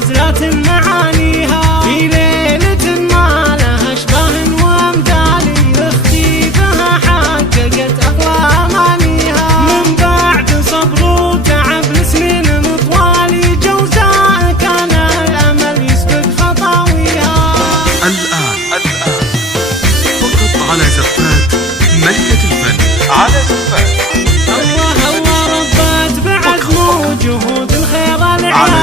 غزلات معانيها في ليلة ما لها أشباه وأمثال، أختي بها حققت أغلى أمانيها. من بعد صبر وتعب لسنين طوال، جوزاء كان الأمل يسبق خطاويها. الآن فقط على زفات ملكة الفن، على زفات الله ربات بعزم وجهود الخير العالي،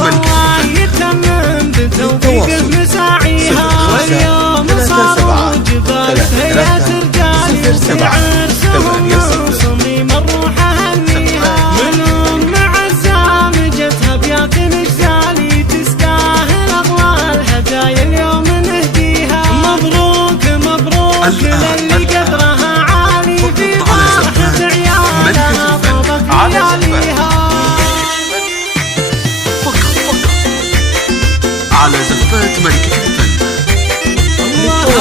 والله يتمم بتوفيقه مساعيها. واليوم صاروا جبال هيئة رجالي، بعرسهم من صميم الروح أهنيها. من عزام جتها أبيات نجزالي، تستاهل أغلى الهدايا اليوم نهديها. مبروك مبروك للي قدرها عالي، في فرحة عيالها طابت لياليها. على زفات ملكة الفن.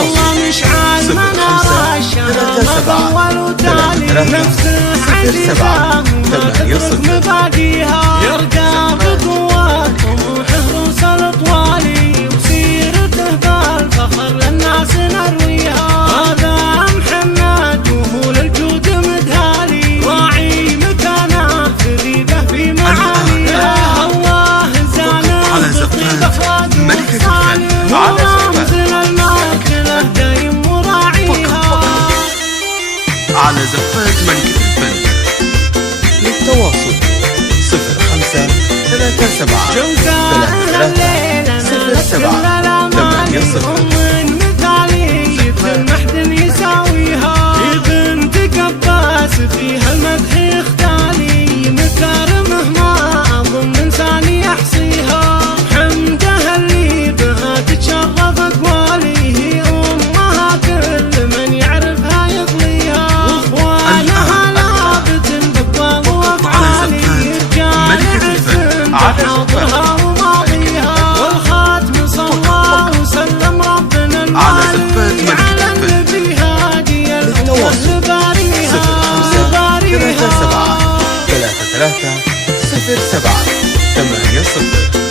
الله مشعل منار الشهامة أول وتالي، نفسه عزيزة وما تترك مباديها. يرقى بقوة طموحه روس الأطوالي، وسيرته بالفخر للناس نرويها. هذا محمد وهو للجود مدهالي، راعي مكانه فريده في معاليها. الله زانه على زفات ملكة الفن، ورمزنا الماكله دايم وراعيها. على زفات ملكة الفن. للتواصل 05 37 جوزاء الليلة نالت كل الأماني، أم مثالية المحد يساويها. بنت قباس فيها المدح يختالي، مكارمه ما أظن إنسان يحصيها. حمدها اللي بها تتشرف أقوالي، هي أمها كل من يعرفها يطليها. وإخوانها لابت بأقوال وأفعالي، رجال عز بحاضرها وماضيها. والخاتم صلى وسلم ربنا المالي على النبي هادي الأمة باريها. 05 37 33 07 80.